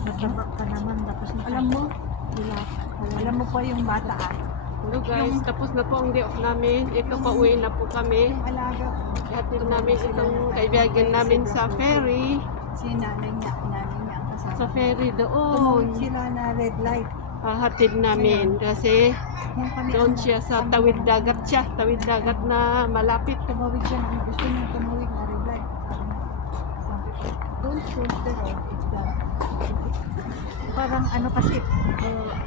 Natrabak ka naman, tapos Alam mo, alam mo pa yung bata hello guys, tapos na po ang day off namin. Ito pa uwi na po kami. Yung alaga ko. Hatid namin itong kaibigan namin sa ferry. Si nanay niya ang kasama. Sa ferry Tumawid doon. sila na red light. Hatid namin kasi Yung kami, doon siya sa tawid dagat siya. Tawid dagat na malapit. Tumawid siya. Gusto niya tumawid na red light. Sabi ko, don't shoot the road. It's parang ano kasi,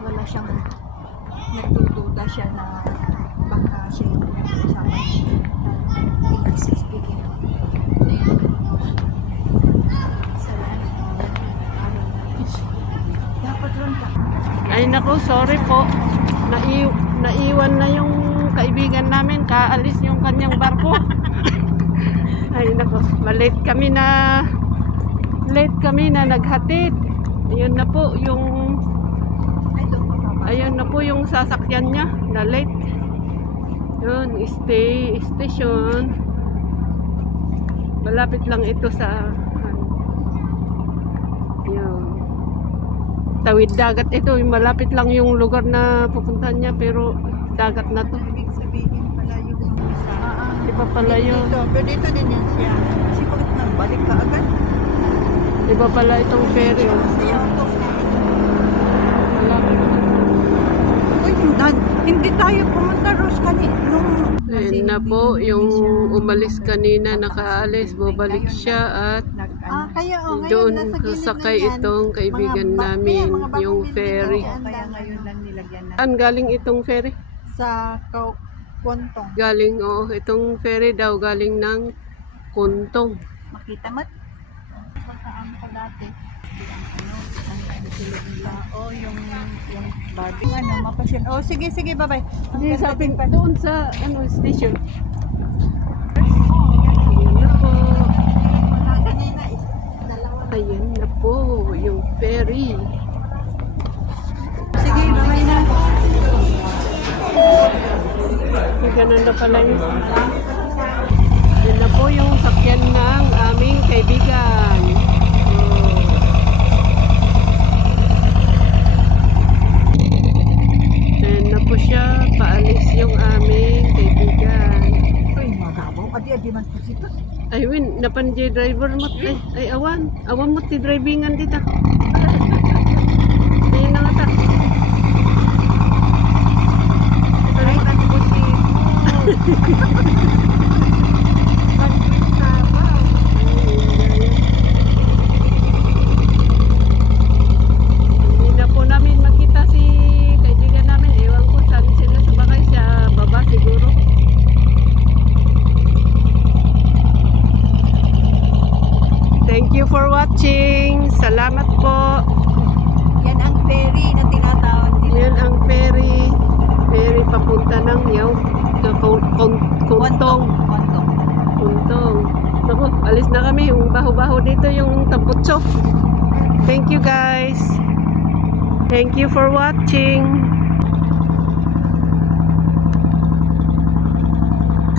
wala siyang nagdududa siya na baka siya yung nag-usapan na English speaking. Dapat ron ka. Ay nako, sorry po. Naiwan na yung kaibigan namin. Kaalis yung kanyang barko. Ay nako, late kami na naghatid. Ayun na po yung sasakyan niya na late. Yun, station. Malapit lang ito sa yun. Tawid dagat ito, malapit lang yung lugar na pupuntahan niya pero dagat na to. Ibig sabihin pala yung isa. Di ba pala yun? Pero dito din yan siya. Kasi bakit nagbalik ka agad? Di ba pala itong ferry? Sa auto. Malapit. Uy, hindi tayo pumunta Rose kanina. Ayun na po, yung umalis kanina, nakaalis, bubalik siya at Kaya doon kasakay itong kaibigan namin, yung ferry. Kaya ngayon lang nilagyan na. Saan galing itong ferry? Sa Kuntong. Galing, itong ferry daw galing ng Kuntong. Makita mo? Saan ko dati? Yung Barbie. Mapasyon. Sige, bye-bye. Hindi, sabi pa doon sa station. Ayan na po. Ayan na po, yung ferry. Sige, bye-bye na. Ganun na pala yun. Ayan na po yung sakyan ng aming kaibigan. Ayan na po siya, paalis yung aming kaibigan. Uy, magabaw. Adi man po sitos. Ay, win, napanjay driver mo. Ay, awan mo ti drivingan dito. Ayun na nga ta. Ay, natin po si... Hindi na po namin makita si kaibigan namin. Ewan ko saan sila sabakay sa baba siguro. Thank you for watching. Salamat po. Yan ang ferry na tinatawag nila. Yan ang ferry. Ferry papunta ng Kuntong. Kuntong. Kuntong. Naku, alis na kami. Yung baho-baho dito, yung Tambutso. Thank you guys. Thank you for watching.